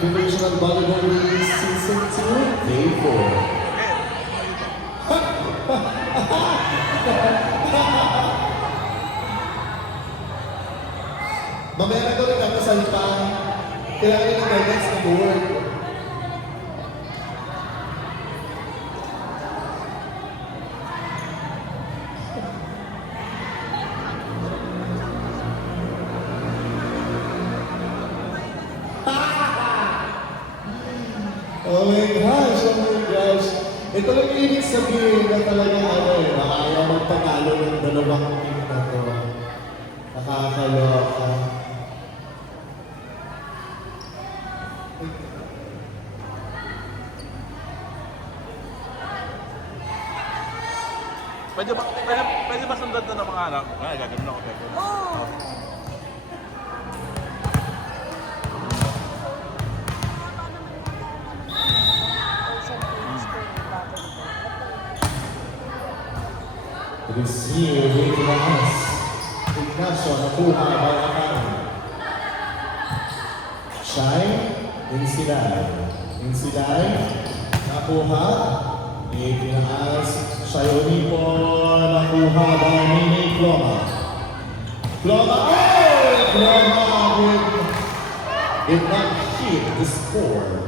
Divisional Volleyball League Season 2, Day 4. Mamaya na ko rin ako sa ipa. Kailangan ng guidance ng board. Oh my gosh, oh my gosh. Ito lang yung ibig sabihin na talagang ayaw magpatalo ng dalawang team na to. Nakakaloka. Pwede ba sundan to ng mga anak? Ay, gagawin ako. Oo. Receive with the hands. Ignacio nakuha by Akan. Shine, Insilay, nakuha. Itinaas, Shayoni po nakuha by Nini Ploma. Ploma did not hit the score.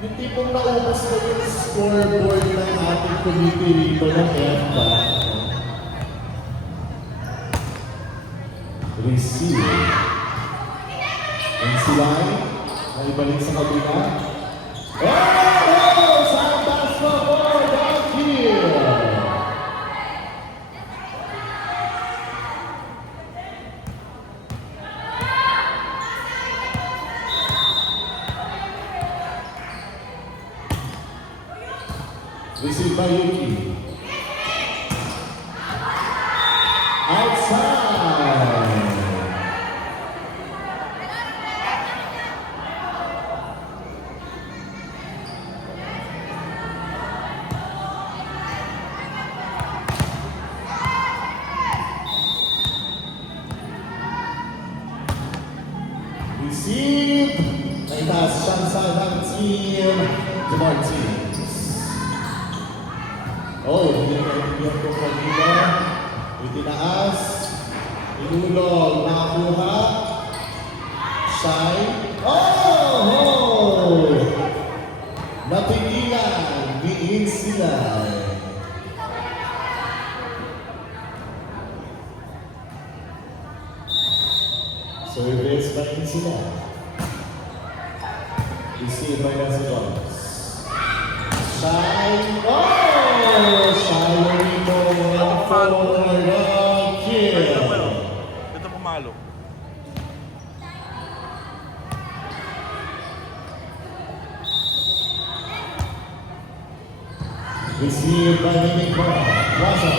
Yung tipong naubos na yung scoreboard ng ating committee rito ng FBA. Receive. Insilay, naibalik sa kabila. Oh! Santas Favor, down here! Received by Yuki. Outside. Received. Naitaas siyansa ng team the Martins. Oh, hindi na kaibigan ko kanina. Itinaas. Inulog. Nakakuha. Shine. Oh! Napigilan. Diin sila. Service pa rin sila. Receive by Nasidons. Shine. Oh! Shine mo for the kill. Ito pumalo. Received by Nick Plaza.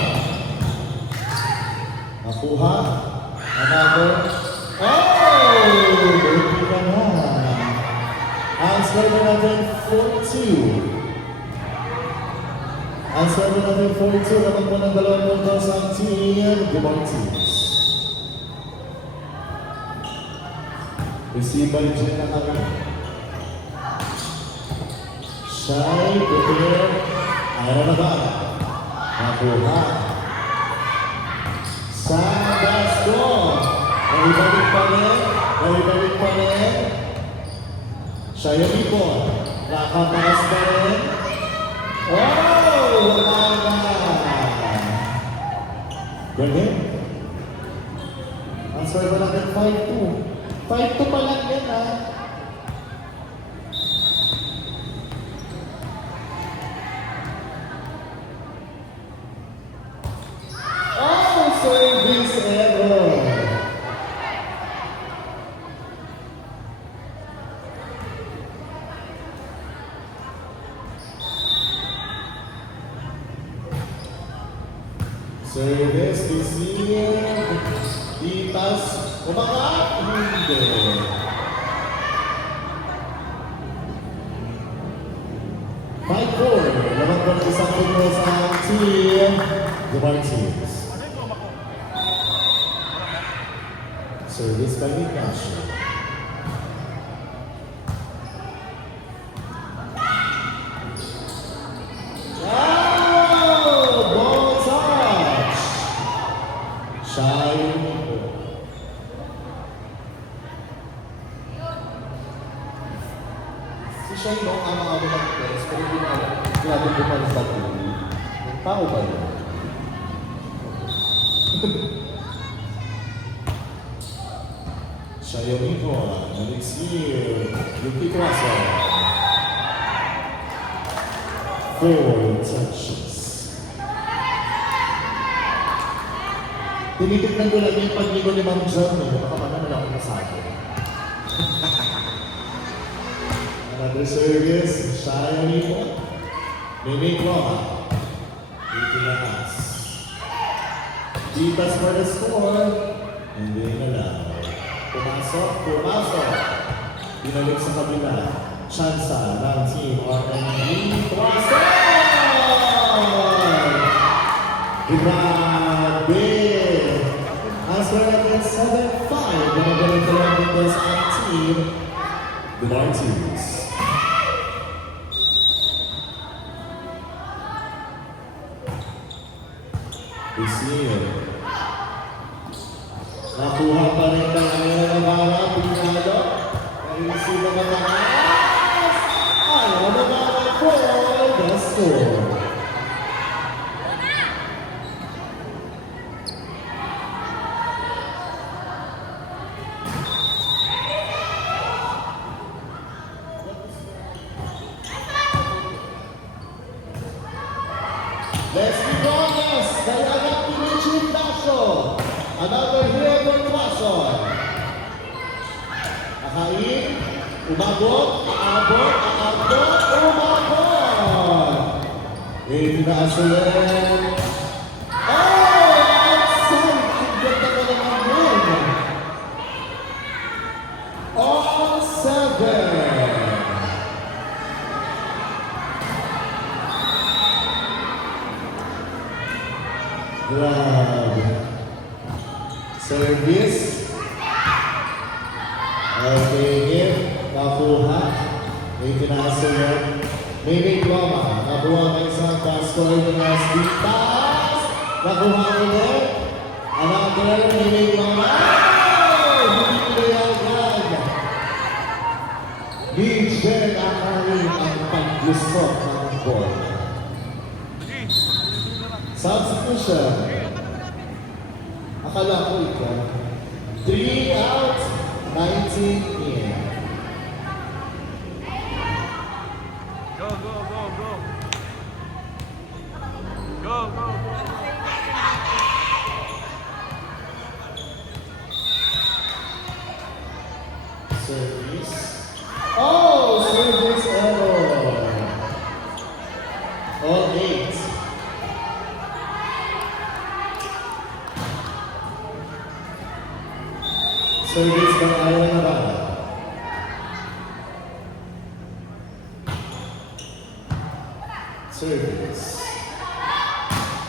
Nakuha. Another. Oh! Buti ka na. Ang server natin 4-2. Ang server natin 4-2. Dapat po ng 2 puntos ang team the Martins. Receive by Jenna Kami. Shai, prepare. Ayaw na ba? Nakuha. Sandasko. Naibalik pa rin. Shayoni po. Nakapaas pa rin. Oh! Wala na. Ganyan. Ang server natin 5-2. 5-2 pa lang yan, ha? Oh! Service error. Service received. Itas. Umangat. Hindi. Five, 4. Naman po isang puno sa team the Martins. Service by Ignacio. Wow! Ball touch! Shy Unico. Si Shy no, ama-ama ng test, pero hindi na alam. Grabe ko pa rin ba ito? Yung tao ba yun? Shy Unico, and it's here. Yuki Tuaso. 4 touches. Tinitignan ko lang yung pagligo ni Ma'am John eh. Baka mananala ako na sa akin. Another service. Shaya Nico. Mimi Roma. Itinahas. Divas for the score. Hindi na lang. Pumasok. Binalik sa kabila. Chansa ng Team RNG. Pumasok! Grabe! As we're at 7-5, gumagaling ka lang dito sa Team the Martins. Isir. Nakuha pa rin ng Ayala Navarra, Pinalo. Narisip na mataas. Ayala Navarra for the score. Let's be honest, Dayagat Dimitri Ignacio. Another hero for Quason. Nakain, umabot, aabot, umabot. Itinaas ulit. Oh, outside. Ang ganda ka naman yun. All 7. Grabe. Service. Okay, hit. Nakuha. May tinasulat. May Roma. Nakuha ng isang pastor ng Asbitas. Nakuha ulit. Another may Roma. Hindi pinayagan. Legion Akari ang paglusot ng ball. Substitution. Akala ko ikaw. 3 out, 19 in. Go, go, go, go. Go, go, go. Service. Oh, service error. All 8. Service by Ayala Navarra. Service.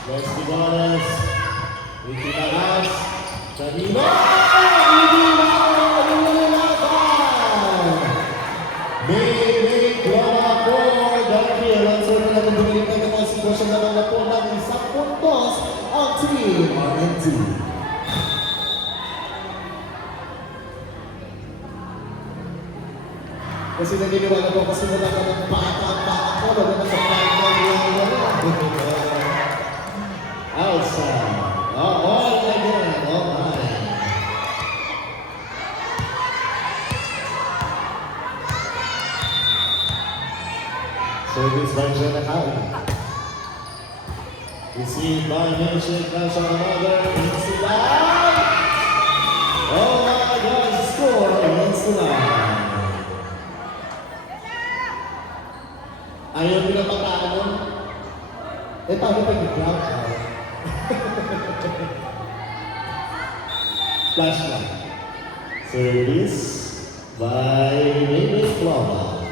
Let's be honest. Itinaas. Kanina! May Roma for the kill. Ang sort na nabibigay ng mga sitwasyon na lang po ng isang puntos ang Team RNG. Kasi naniniwala ko kasi wala ka ng bata ko, wala ka sa outside. All again. Oh my. Service by Jonathan. Received by Milchik. That's on another. Insulan. Oh my God, score. Insulan. Ayaw nila matalo. Eh, paano pag nag-ground out? Flashlight. Service by Mimi Flora.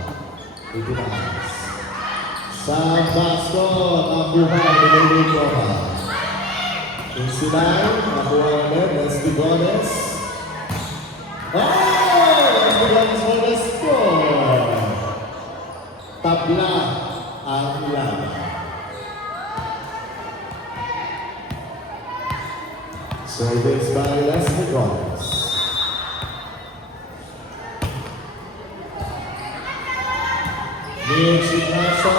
Itinaas. Sa basket, nakuha ni Mimi Flora. Insilay, nakuha ulit. Let's be honest. That's the runs for the score. Tabla ang laban. Service by Leslie Gomez. Mitch Ignacio.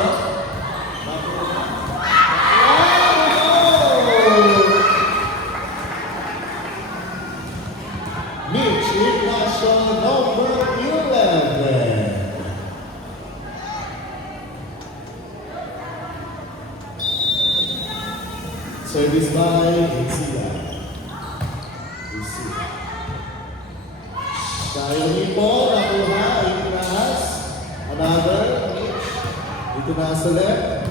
Mitch Ignacio, number 11. Service by Garcia. Sayang po, nakuha, itaas. Another, Mitch. Dito na sa left.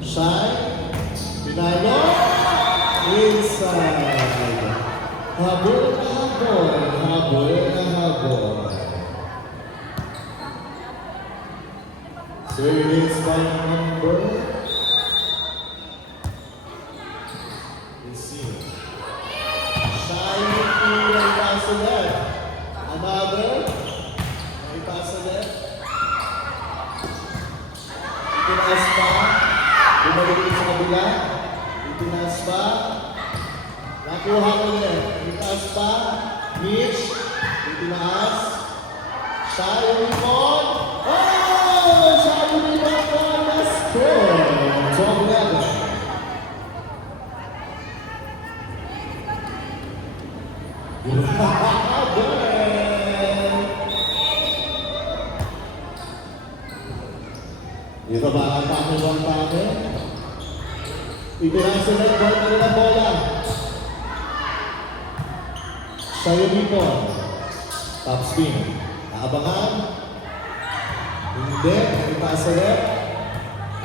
Shine. Pinalo. Inside. Habol na habol. Habol na habol. Service by number. Receive. Shine. Pinalo sa left. Another. May pasa left. Itinaas pa. Bumalik sa kabila. Itinaas pa. Nakuha ulit. Itinaas pa. Mitch. Itinaas. Sayang ipon. Oh! Sayang ipon po. Let's score. 12-11. Ito ba ang panginoon namin? Itinasunod po ng bola. Sa'yo dito. Top spin. Naabangan. Hindi. Itasunod.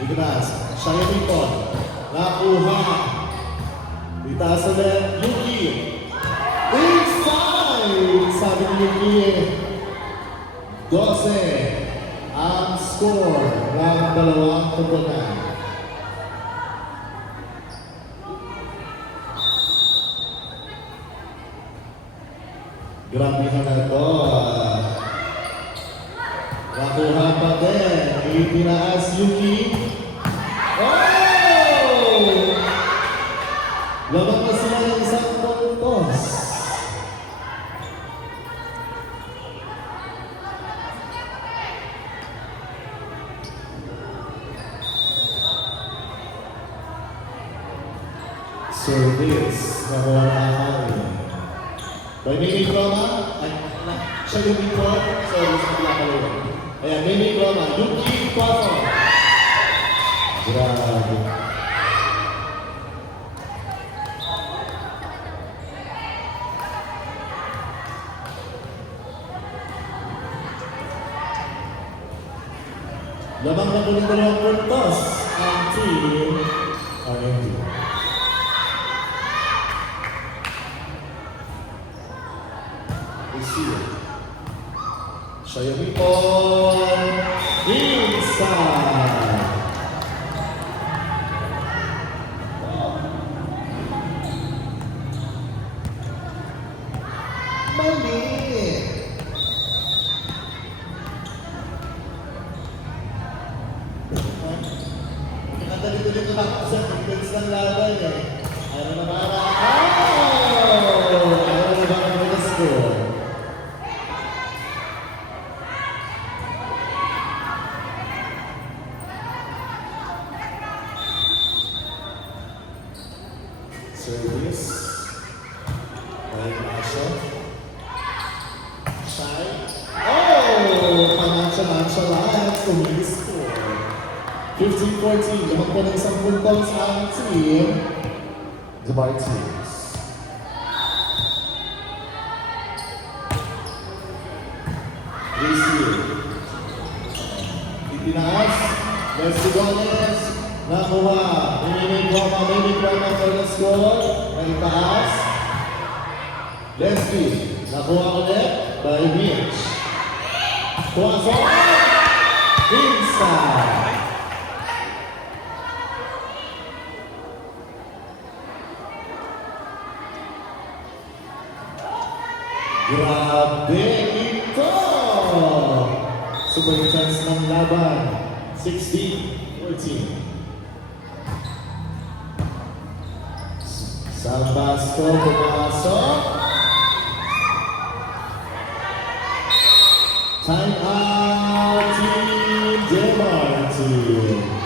Itinas. Sa'yo dito. Nakuha. Itasunod. Yuki. Inside! Sabi ni Yuki. 12. Ang score ng dalawang tutunan. Grabe na ito. Nakuha pa din. Itinaas Yuki. Oh! Labang na sila ng isang puntos. Service na wala kami. By mini drama, siya yung dito, service na wala kami. Kaya mini drama, Yuki Kwafo. Grabe. Labang na kulit dalawang puntos ang team RMD. Sayang ipon. Inside. Mali. Nakadali-dali ko na sa defense ng laban eh. Ano na para? Ano na ba ang score? Service. Right Asha. Shine. Oh! Financial lines. Score. 15-14. Lamang po ng isang puntos ang team. The Martins. Receive. Itinaas. Leslie Gomez. Nakuha. Mini drama for the score. Nagtaas. Leslie. Nakuha ulit by Mitch. Tuwasok. Inside. Grabe ito! Super chance ng laban. 16-14. Sa basko, pumasok. Time out, Team Demarty.